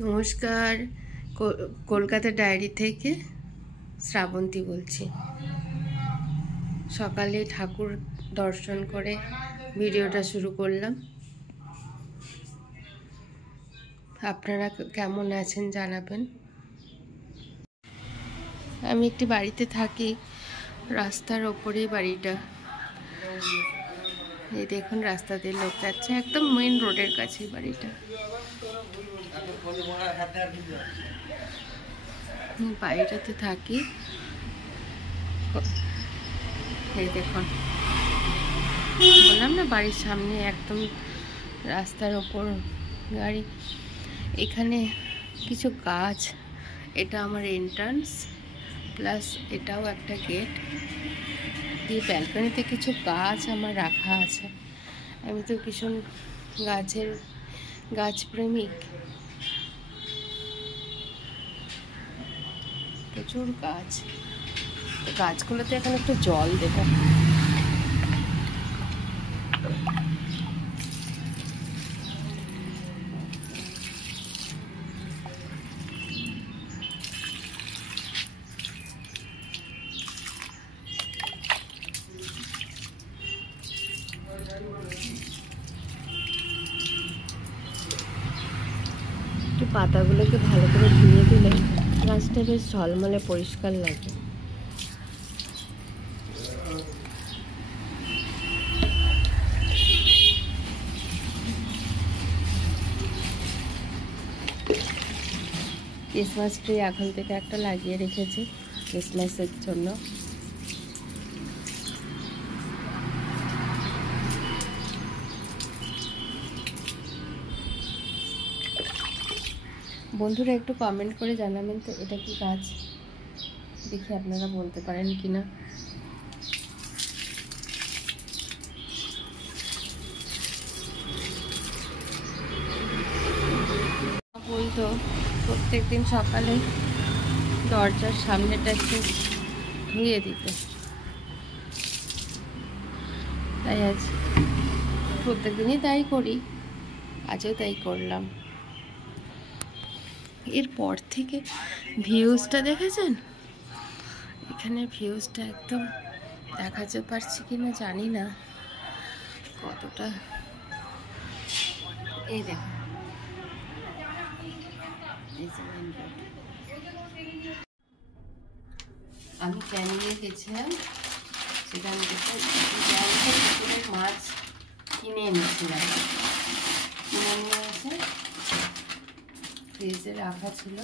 নমস্কার, কলকাতা ডায়েরি থেকে শ্রাবন্তী বলছি। সকালে ঠাকুর দর্শন করে ভিডিওটা শুরু করলাম। আপনারা কেমন আছেন জানাবেন। আমি একটি বাড়িতে থাকি, রাস্তার ওপরেই বাড়িটা। এই দেখুন রাস্তা দিয়ে লোক যাচ্ছে, একদম মেন রোডের কাছেই বাড়িটা। বাড়িটাতে থাকি। এই দেখুন, বললাম না বাড়ির সামনে একদম রাস্তার ওপর গাড়ি। এখানে কিছু গাছ, এটা আমার এন্ট্রান্স, প্লাস এটাও একটা গেট দিয়ে ব্যালকনিতে কিছু গাছ আমার রাখা আছে। আমি তো ভীষণ গাছপ্রেমিক, প্রচুর গাছ। গাছগুলোতে এখন একটু জল দেবো। একটু পাতাগুলোকে ভালো করে ধুয়ে দিলে গাছটা বেশ ঝলমলে পরিষ্কার লাগে। ক্রিসমাস ট্রি এখন থেকে একটা লাগিয়ে রেখেছি ক্রিসমাসের জন্য। বন্ধুরা একটু কমেন্ট করে জানাবেন তো এটা কি গাছ, দেখি আপনারা বলতে পারেন কিনা। বলতো প্রত্যেকদিন সকালে দরজার সামনেটা একটু ধুয়ে দিতে, তাই আজ প্রত্যেকদিনই তাই করি, আজও তাই করলাম। এরপর থেকে ভিউজটা দেখেছেন, এখানে ভিউজটা একদম দেখাতে পারছি কিনা জানি না কতটা। এই দেখুন, আমি ক্যানিংয়ে গেছিলাম, সেখান থেকে মাছ কিনে এনেছিলাম। কিনে নিয়ে এসে ফ্রিজে রাখা ছিল,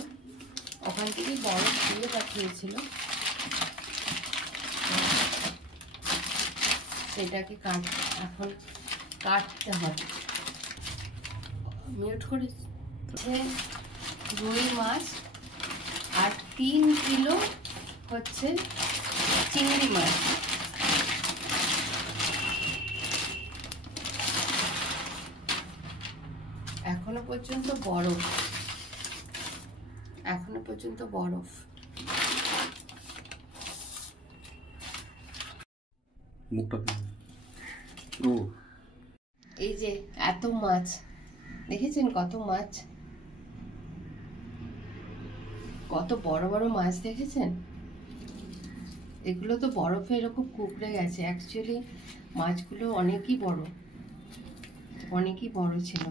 ওখান থেকে বরফ দিয়ে পাঠিয়েছিল। সেটাকে এখন কাটতে হবে। মিউট করে রুই মাছ আর 3 কিলো হচ্ছে চিংড়ি মাছ। এখনো পর্যন্ত বরফ, এই যে এত মাছ দেখেছেন, কত মাছ, কত বড় বড় মাছ দেখেছেন। এগুলো তো বরফে এরকম কুকড়ে গেছে। অ্যাকচুয়ালি মাছগুলো অনেকই বড় ছিল।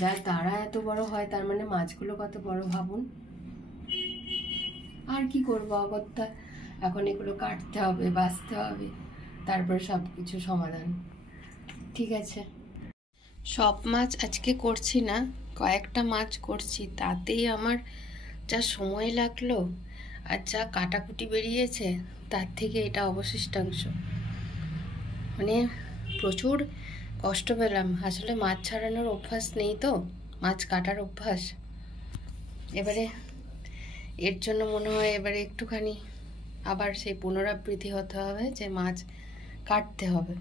যার তারা এত বড় হয়, তার মানে মাছগুলো কত বড় ভাবুন। আর কি করবো অগত্যা, এখন এগুলো কাটতে হবে, বাছতে হবে, তারপর সব কিছু সমাধান। ঠিক আছে, সব মাছ আজকে করছি না, কয়েকটা মাছ করছি। তাতেই আমার যা সময় লাগলো আর যা কাটাকুটি বেরিয়েছে, তার থেকে এটা অবশিষ্টাংশ। মানে প্রচুর কষ্ট পেলাম। আসলে মাছ ছাড়ানোর অভ্যাস নেই তো, মাছ কাটার অভ্যাস। এবারে এর জন্য মনে হয় এবারে একটুখানি আবার সেই পুনরাবৃত্তি হতে হবে যে মাছ কাটতে হবে।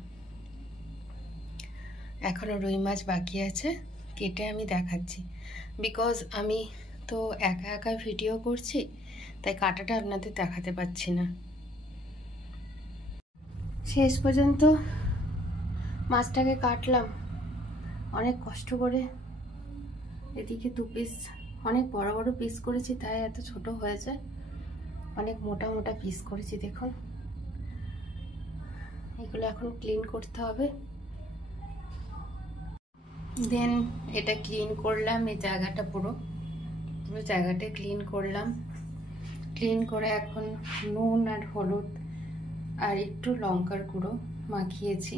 এখনও রুই মাছ বাকি আছে, কেটে আমি দেখাচ্ছি। বিকজ আমি তো একা একা ভিডিও করছি, তাই কাটাটা আপনাদের দেখাতে পাচ্ছি না। শেষ পর্যন্ত মাছটাকে কাটলাম অনেক কষ্ট করে। এদিকে 2 পিস, অনেক বড় বড় পিস করেছি তাই এত ছোট হয়েছে। অনেক মোটা মোটা পিস করেছি দেখুন। এগুলো এখন ক্লিন করতে হবে। দেন এটা ক্লিন করলাম, এই জায়গাটা পুরো জায়গাটা ক্লিন করলাম। ক্লিন করে এখন নুন আর হলুদ আর একটু লঙ্কার গুঁড়ো মাখিয়েছি।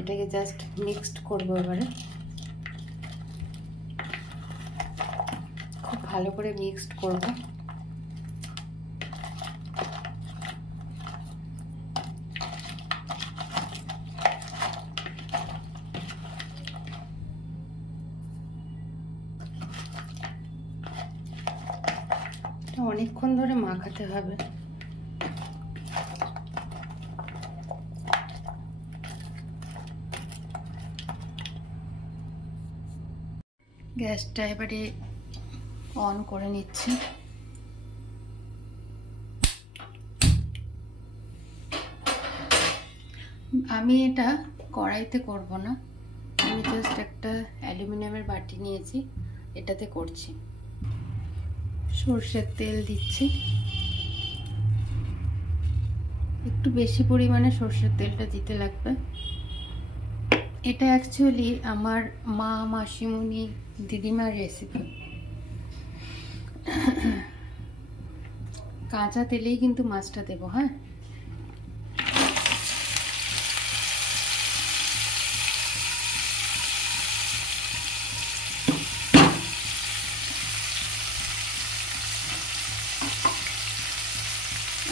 এটাকে জাস্ট মিক্সড করবো এবারে। খুব ভালো করে মিক্সড করব। অনেকক্ষণ ধরে মাখাতে হবে। গ্যাসটা এবারে অন করে নিচ্ছি। আমি এটা কড়াইতে করব না, আমি জাস্ট একটা অ্যালুমিনিয়ামের বাটি নিয়েছি, এটাতে করছি। সরষের তেল দিচ্ছি, একটু বেশি পরিমাণে সরষের তেলটা দিতে লাগবে। এটা অ্যাকচুয়ালি আমার মা, মাসিমণি, দিদিমার রেসিপি। কাঁচা তেলেই কিন্তু মাছটা দেবো। হ্যাঁ,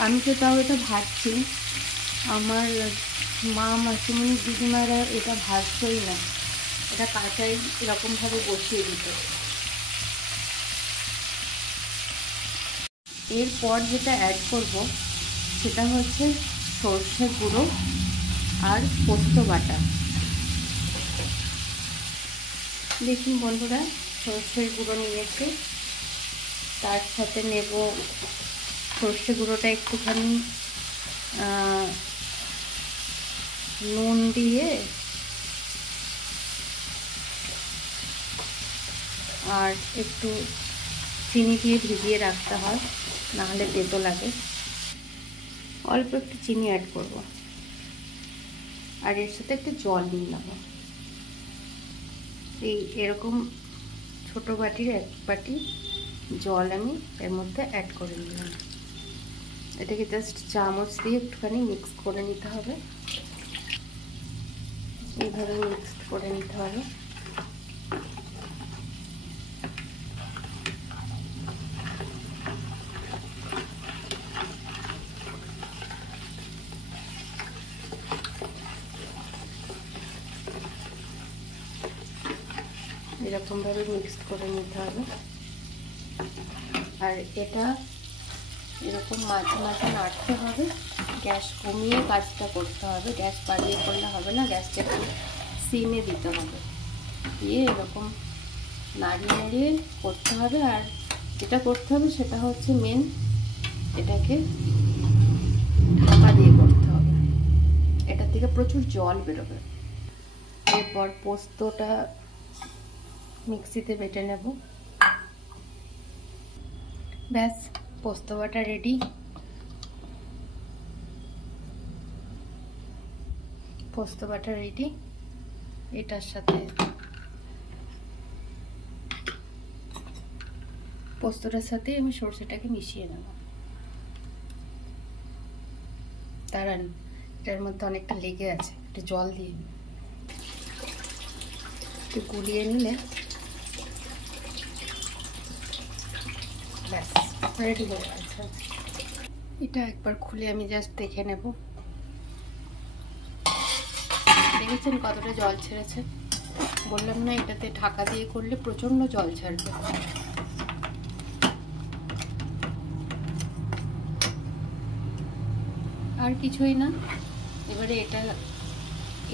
আমি তো তাও এটা ভাজছি, আমার মা, মাসিমণি, দিদিমারা এটা ভাজতই না, এটা কাঁচাই এরকমভাবে বসিয়ে দিত। এরপর যেটা অ্যাড করব সেটা হচ্ছে সর্ষে গুঁড়ো আর পোস্ত বাটা। দেখুন বন্ধুরা, সর্ষের গুঁড়ো নিয়েছি, তার সাথে নেব সর্ষে গুঁড়োটা একটুখানি নুন দিয়ে আর একটু চিনি দিয়ে ভিজিয়ে রাখতে হয়, নাহলে তেতো লাগে। অল্প একটু চিনি অ্যাড করব আর এর সাথে একটু জল নিয়ে নেব। এরকম ছোট বাটির 1 বাটি জল আমি এর মধ্যে অ্যাড করে নিলাম। এটাকে জাস্ট চামচ দিয়ে একটুখানি মিক্স করে নিতে হবে। এইভাবে মিক্স করে নিতে হবে। এরকমভাবে মিক্স করে নিতে হবে। আর এটা এরকম মাঝে মাঝে নাড়তে হবে, গ্যাস কমিয়ে কাজটা করতে হবে, গ্যাস বাড়িয়ে করলে হবে না, গ্যাসটা একটু সিমে দিতে হবে, দিয়ে এরকম নাড়িয়ে নাড়িয়ে করতে হবে। আর যেটা করতে হবে সেটা হচ্ছে মেন, এটাকে ঢাকা দিয়ে করতে হবে, এটা থেকে প্রচুর জল বেরোবে। এরপর পোস্তটা মিক্সিতে বেটে নেব। ব্যাস, পোস্ত বাটা রেডি। পোস্ত বাটা রেডি। এটার সাথে পোস্তটার সাথে আমি সরষেটাকে মিশিয়ে নেব। দাঁড়ান, এটার মধ্যে অনেকটা লেগে আছে, একটু জল দিয়ে একটু গুলিয়ে নিলে ব্যাস রেডি হয়ে গেছে। এটা একবার খুলে আমি জাস্ট দেখে নেব। দেখেছেন কতটা জল ছেড়েছে? বললাম না, এটাতে ঢাকা দিয়ে করলে প্রচন্ড জল ছাড়বে। আর কিছুই না, এবারে এটা,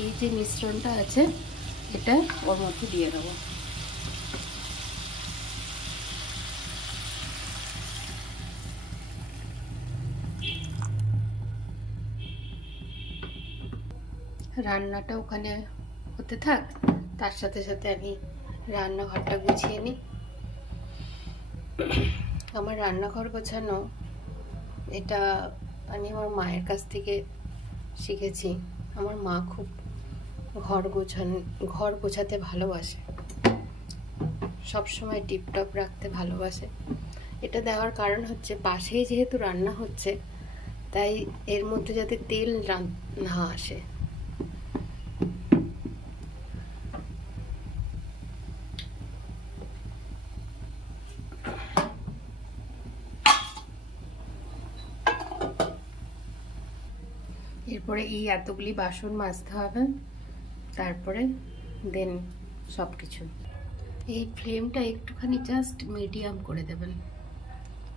এই যে মিশ্রণটা আছে এটা ওর মধ্যে দিয়ে দেবো। রান্নাটা ওখানে হতে থাক, তার সাথে সাথে আমি রান্নাঘরটা গুছিয়ে নিই। আমার রান্নাঘর গোছানো এটা আমি আমার মায়ের কাছ থেকে শিখেছি। আমার মা খুব ঘর গোছাতে ভালোবাসে, সবসময় টিপটপ রাখতে ভালোবাসে। এটা দেওয়ার কারণ হচ্ছে পাশেই যেহেতু রান্না হচ্ছে, তাই এর মধ্যে যাতে তেল না আসে। এরপরে এই এতগুলি বাসন মাজতে হবে, তারপরে দেন সব কিছু। এই ফ্লেমটা একটুখানি জাস্ট মিডিয়াম করে দেবেন,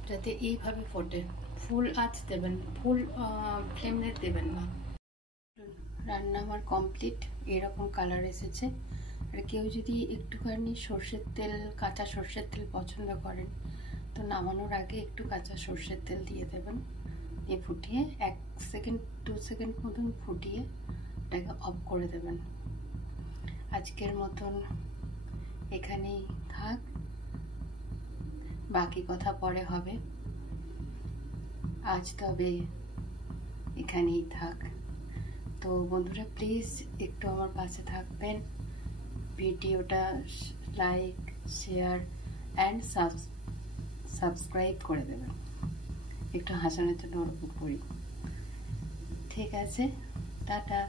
যাতে এইভাবে ফোটে। ফুল আঁচ দেবেন, ফুল ফ্লেম দেবেন না। রান্না আমার কমপ্লিট, এরকম কালার এসেছে। আর কেউ যদি একটুখানি সর্ষের তেল, কাঁচা সর্ষের তেল পছন্দ করেন, তো নামানোর আগে একটু কাঁচা সর্ষের তেল দিয়ে দেবেন। দিয়ে ফুটিয়ে 1 সেকেন্ড 2 সেকেন্ড মতন ফুটিয়ে এটাকে অফ করে দেবেন। আজকের মতন এখানেই থাক, বাকি কথা পরে হবে। আজ তবে এখানেই থাক। তো বন্ধুরা প্লিজ একটু আমার পাশে থাকবেন, ভিডিওটা লাইক, শেয়ার অ্যান্ড সাবস্ক্রাইব করে দেবেন। একটু হাসানোর জন্য ওরকম করি। ঠিক আছে, টাটা।